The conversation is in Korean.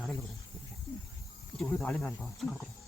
안 하려고 그래. 이제 우리도 알려면 하니까 지금 가거든.